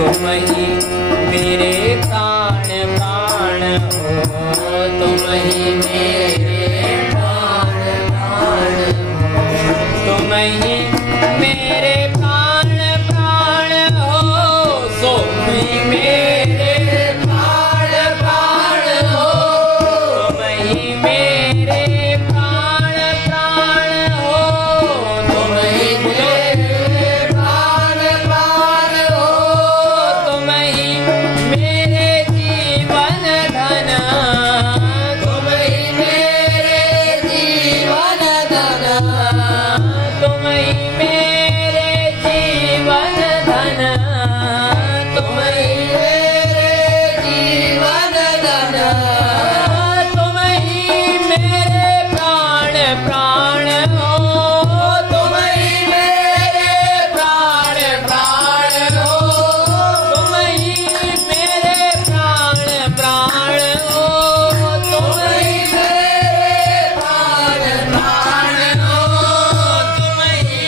तुम ही मेरे प्राण प्राण हो, तुम ही मेरे प्राण प्राण हो, तुम ही मेरे प्राण प्राण हो, तुम ही मेरे प्राण प्राण हो, तुम ही मेरे प्राण प्राण हो, तुम ही मेरे प्राण प्राण हो, तुम ही मेरे जीवन धन, तुम ही मेरे जीवन धन, तुम ही मेरे जीवन धन, तुम ही मेरे जीवन धन, तुम ही मेरे प्राण प्राण हो, तुम ही मेरे प्राण प्राण हो, तुम ही मेरे प्राण प्राण हो, तुम ही मेरे प्राण प्राण हो, तुम ही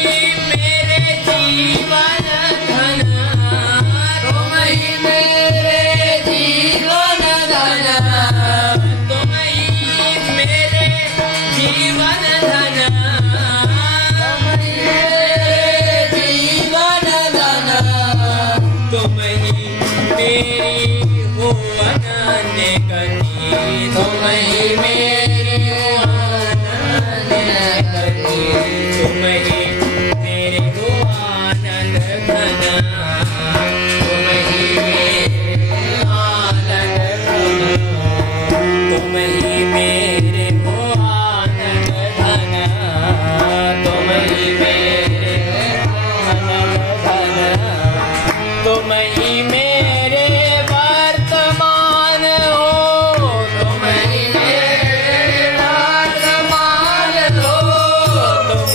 मेरे जीवन धन, तुम ही मेरे जीवन धन, तुम ही मेरे जीवन धन, तुम ही मेरे जीवन धन, तुम ही मेरी हो अनन्य गति, तुम ही मेरी हो अनन्य गति, तुम ही मेरे हो आनंद घन, तुम ही मेरे आनंद घन, तुम ही मेरे हो आनंद घन, तुम ही मेरे आनंद घन, तुम ही मेरे वर्तमान हो, तुम ही मेरे वर्तमान हो, तुम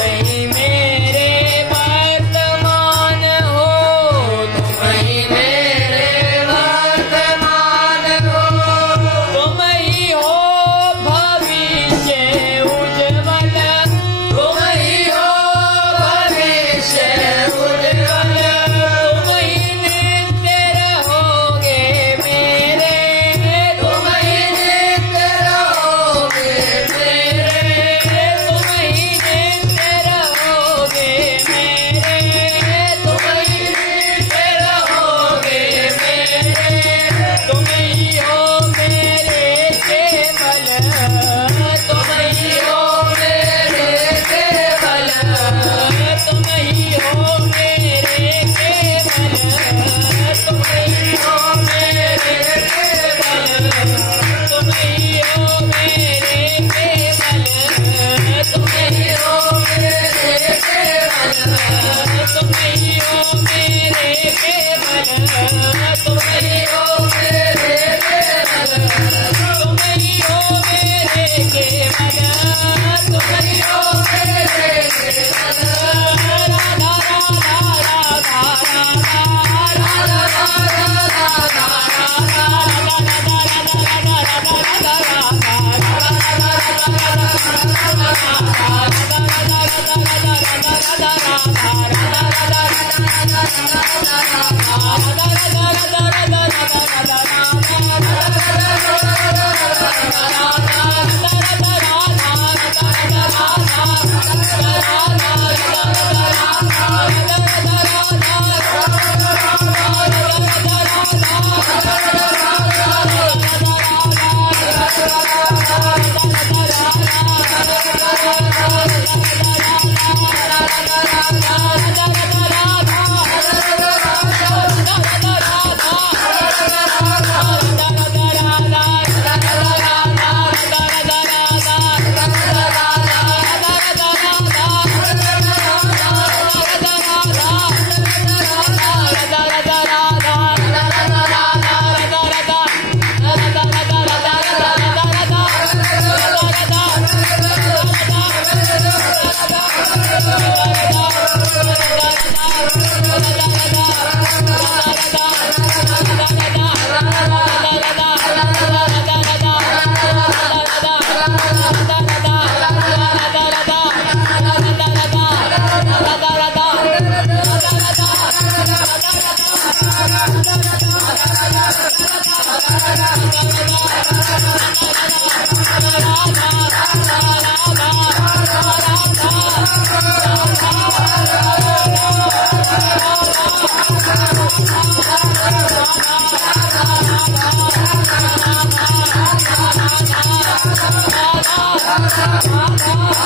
Radha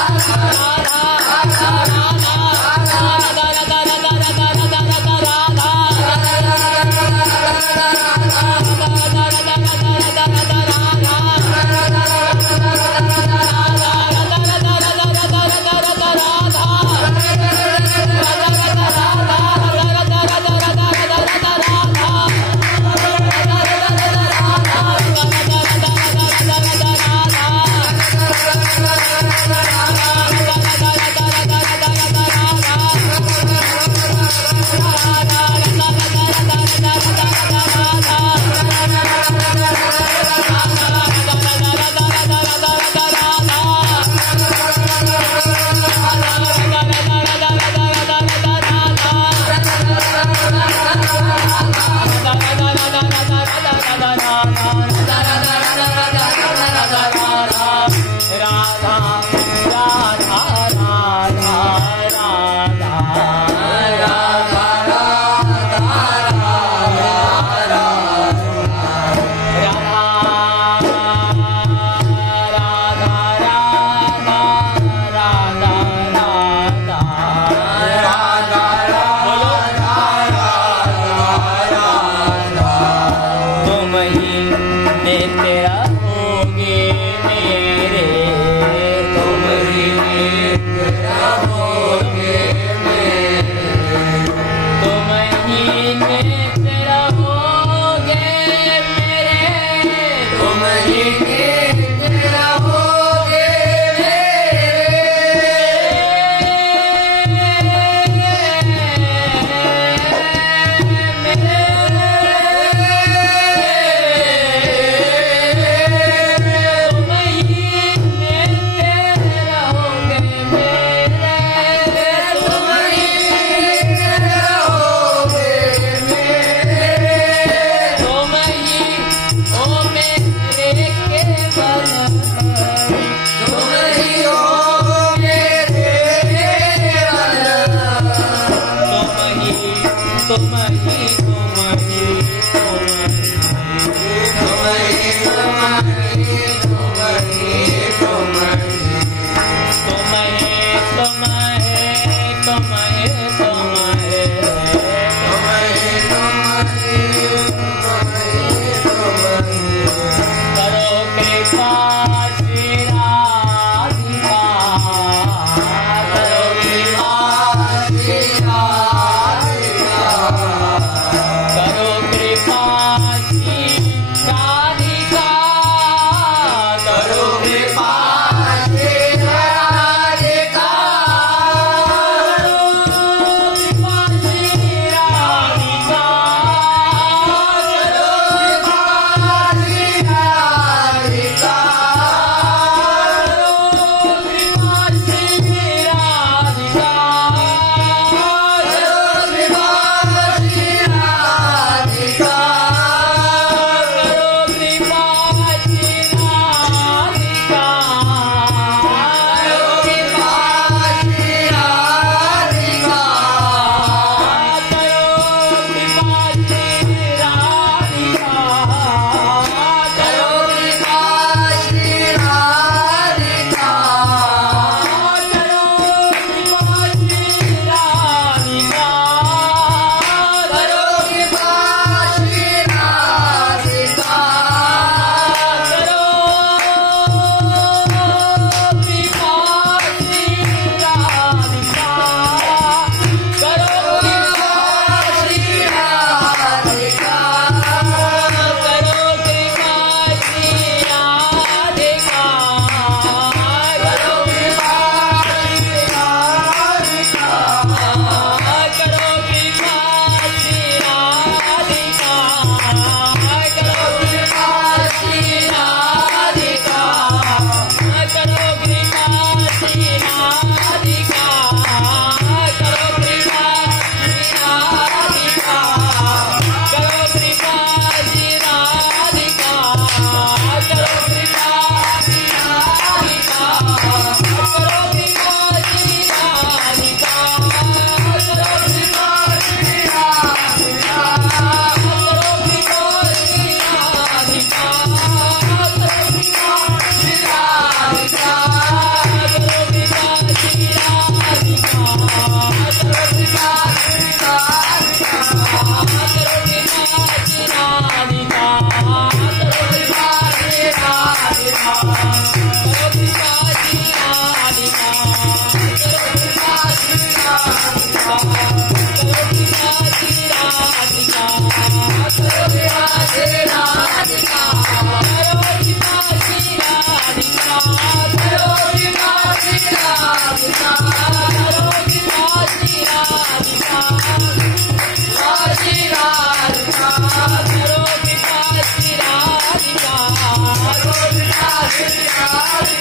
विश्वास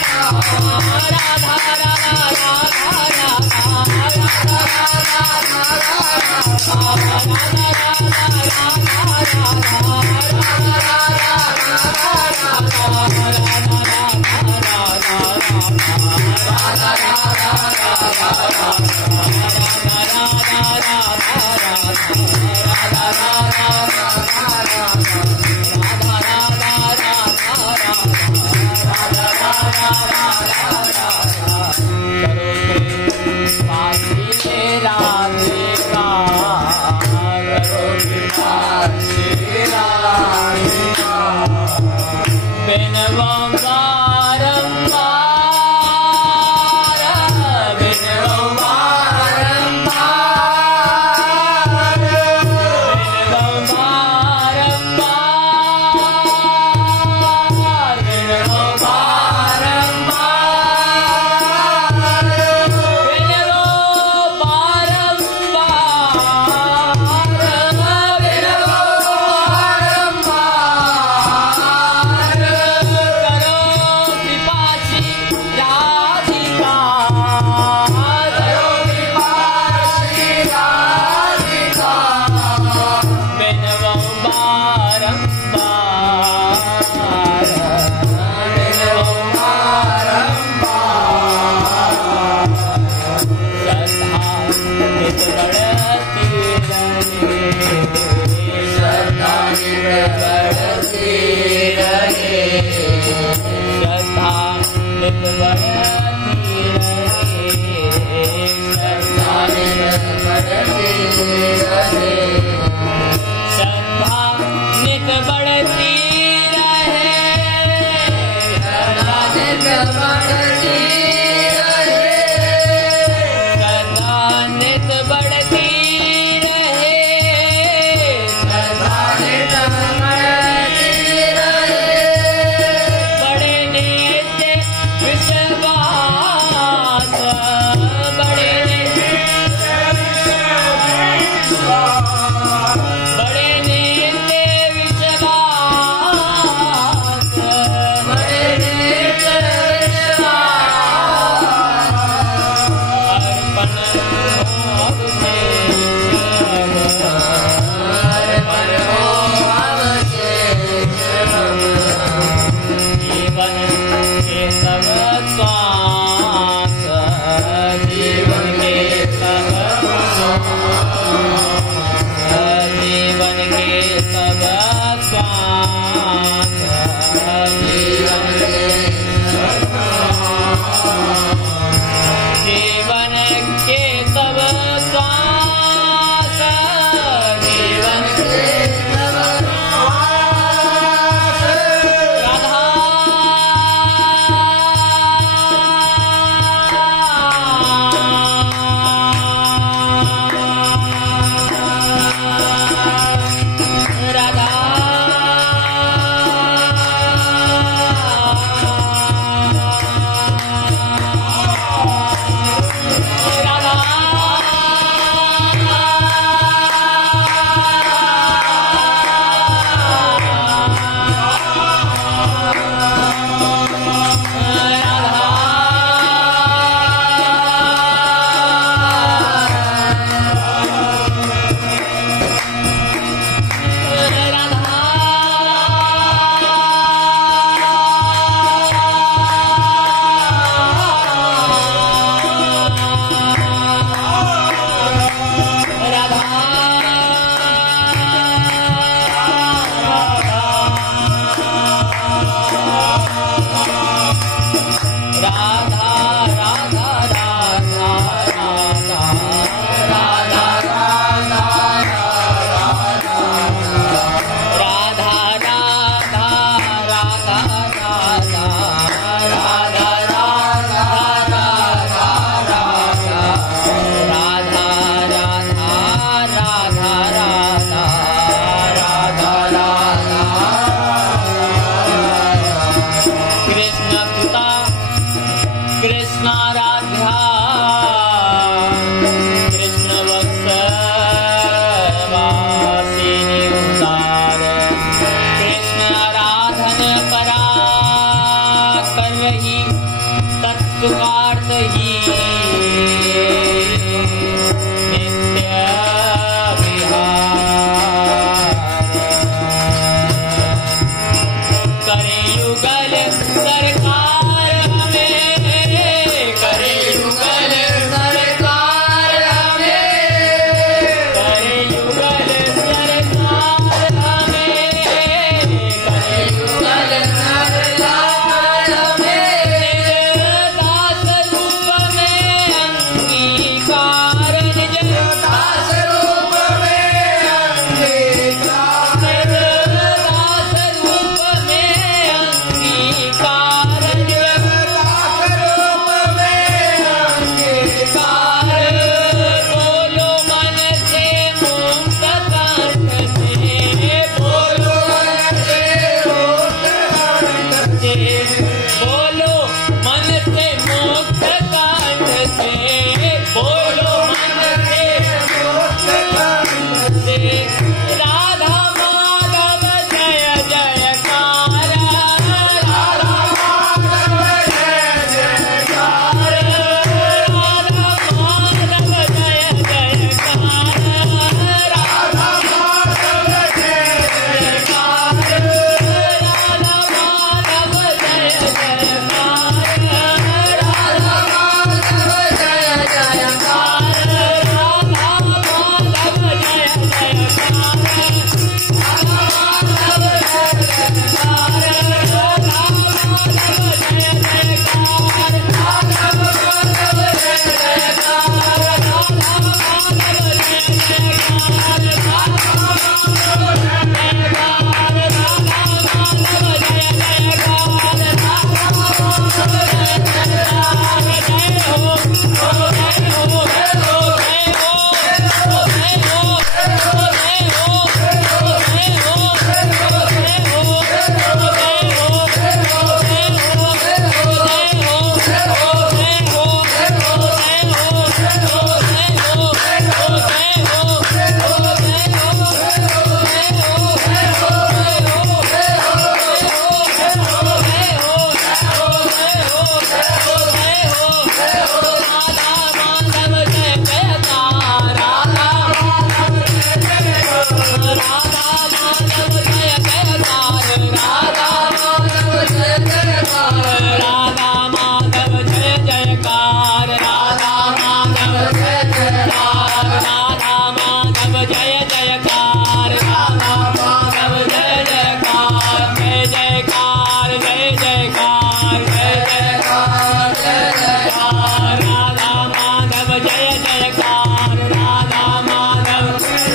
युगल सरकार हमें, करे युगल सरकार हमें, करे युगल सरकार हमें, करे युगल सरकार हमें, दास रूप में अंगीकार, निज दास रूप में अंगीकार, दास रूप में अंगीकार, निज दास रूप में अंगीकार, बोलो मन से मुक्त कंठ से, बोलो मन से मुक्त कंठ से, बोलो मन से मुक्त कंठ से, बोलो मन से मुक्त कंठ से, राधा माधव जय जयकार, राधा माधव जय जयकार, राधा माधव जय जयकार, राधा माधव जय जयकार, राधा माधव जय जयकार, राधा माधव जय जयकार, राधा माधव जय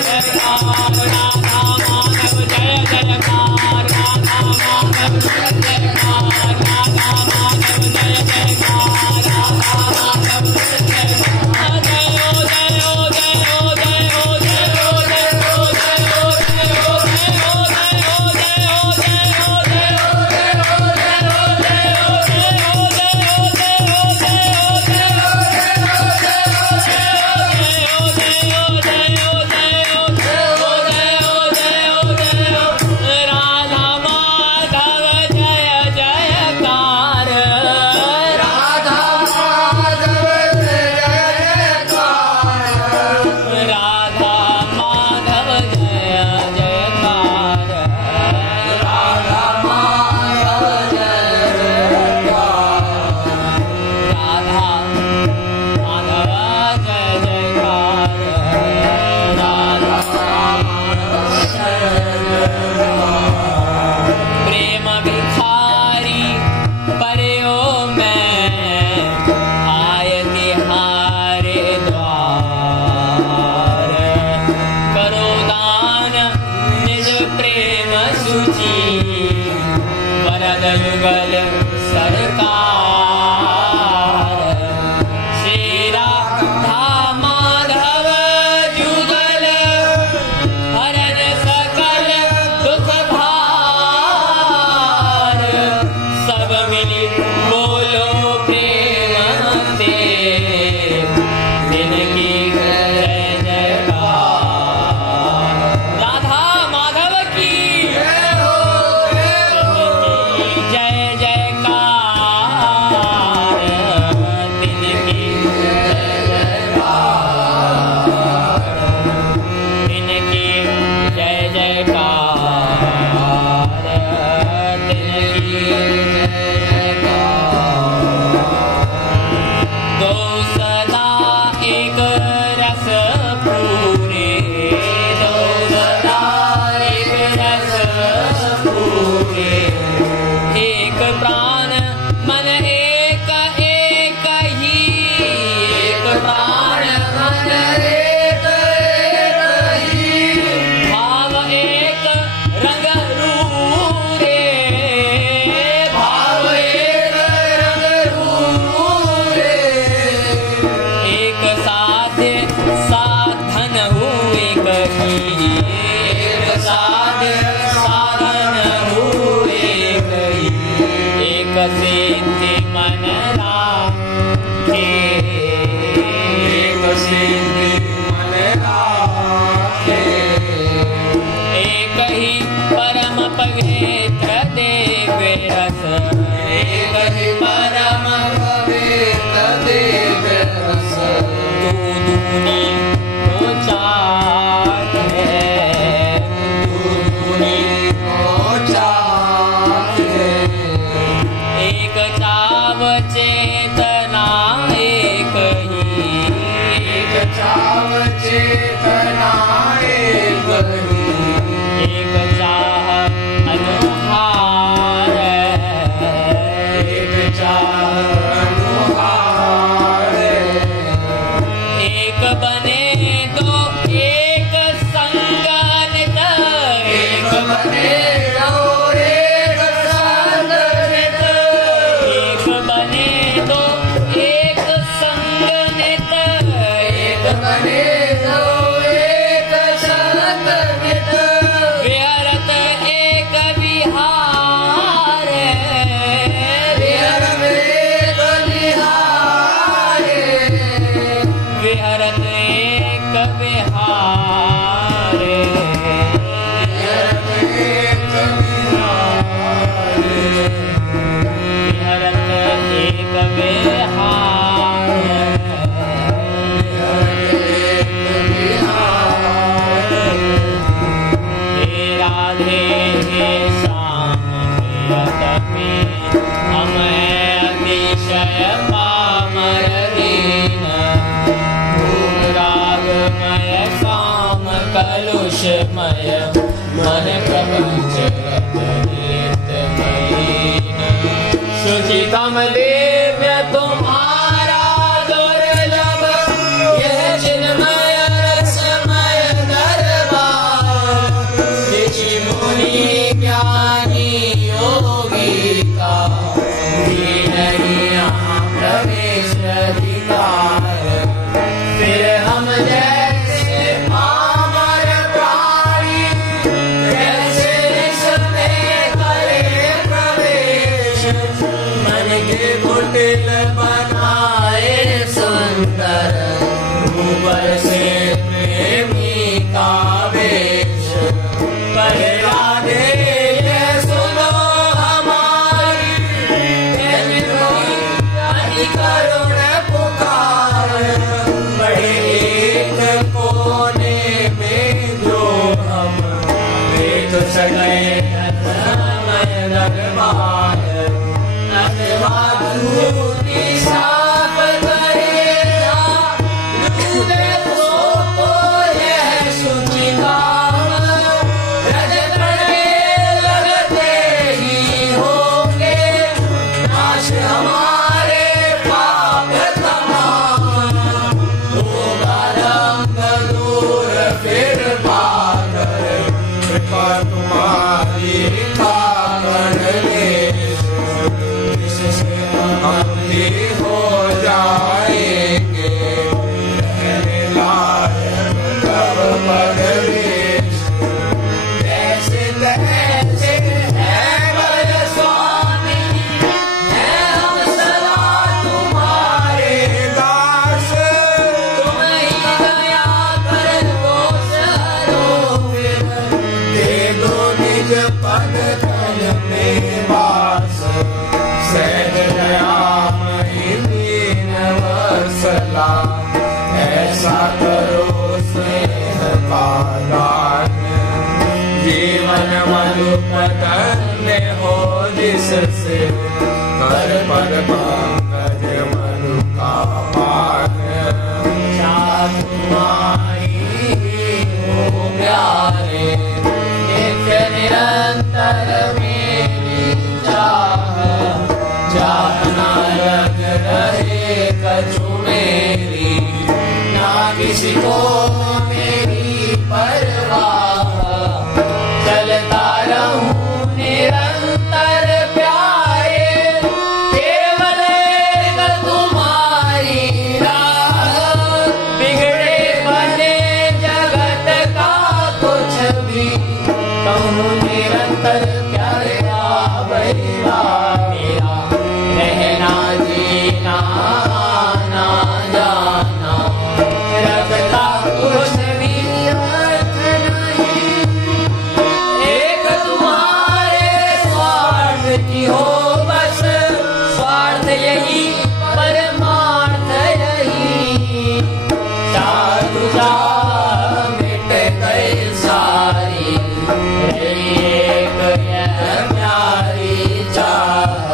युगल सरकार श्री राधा माधव जुगल हरन सकल दुख भार सब मिली बोलो प्रेम से जिनकी जय जयकार राधा माधव की जय जयकार दो सदा एक रस पूरे, दो सदा एक रस पूरे, एक प्राण मन एक एक ही, एक प्राण मन एक एक ही, भाव एक रंग रूरे, भाव एक रंग रूरे, एक साध्य साधन हुए कहीं, एक साध्य साधन हुए कहीं, एक सिद्धि मन राखे, एक सिद्धि मन राखे, एक ही परम पवित्र दिव्य रस, एक ही परम पवित्र दिव्य रस, तू दूनी को चाहत है, तू दूनी को चाहत है, एक चाव चेतना एक ही, एक चाव चेतना एक ही, एक चाह अनुहार, एक चाह अनुहार, एक बने दो एक संगनित, एक बने दो एक संगनित, एक बने दो एक संगनित, एक बने दो एक संगनित, विहरत एक विहार, विहरत एक विहार, विहरत एक विहार, विहरत एक विहार, विहरत एक विहार, हे राधे हे श्याम प्रियतमे, हम अतिशय पामर दीन, रागमय काम कलुषमय, मन प्रपंच रतहीतमयीन, शुचितम दिव्य तुम्हारा दुर्लभ, यह चिन्मय रसमय दरबार, ऋषि मुनि ज्ञानी योगी का भी नहीं यहाँ प्रवेश अधिकार, फिर हम जैसे पामर प्राणी कैसे इसमें करे प्रवेश, मन के कुटिल बनाए सुंदर, ऊपर से प्रेमी का वेश, पर राधे ये सुनो हमारी, हे निर्मोही अति करुण पुकार, बड़े एक कोने में जो हम भेज सके समय दरबार, नटवाधूति साफ करेगा, दूधे तो यह शुचि काम, रजत में लगते ही होंगे नाश हमारे पाप तमाम, होगा रंग दूर फिर पाकर, कृपा तुम्हारी कारण लेश, इससे हम भी हो जाएंगे रहने लायक तब परवेश, जैसे तैसे है बल स्वामी, है हम सदा तुम्हारे दास, तुम ही दया कर दोष हरो, दे दो निज पद तन में वास, सहज दयामयी से कर पर पंकज मधु का पान चाह तुम्हारी हो प्यारे नित्य निरंतर मेरी चाह चाहना लग रहे कछु मेरी ना किसी को मेरी परवाह चलता रहूं निरंतर प्यारे केवल एक तुम्हारी राह बिगड़े बने जगत का कुछ भी कहूं निरंतर प्यारे भैया मेरा रहना जीना आना जाना रखता कुछ भी अर्थ नहीं एक तुम्हारे स्वार्थ की हो बस स्वार्थ यही परमार्थ यही साधु जा मिट गई सारी एक यह प्यारी चाह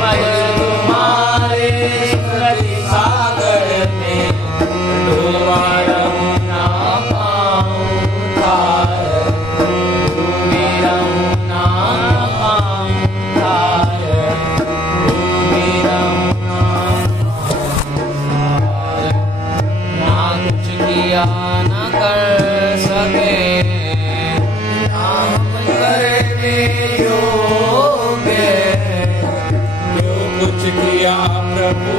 मैं तुम्हारे स्मृति सागर में डूबा रहूं ना पाऊं तार डूबी रहूं ना पाऊं तार डूबी रहूं ना कुछ किया ना कर सके ना हम करने योग्य जो कुछ किया प्रभु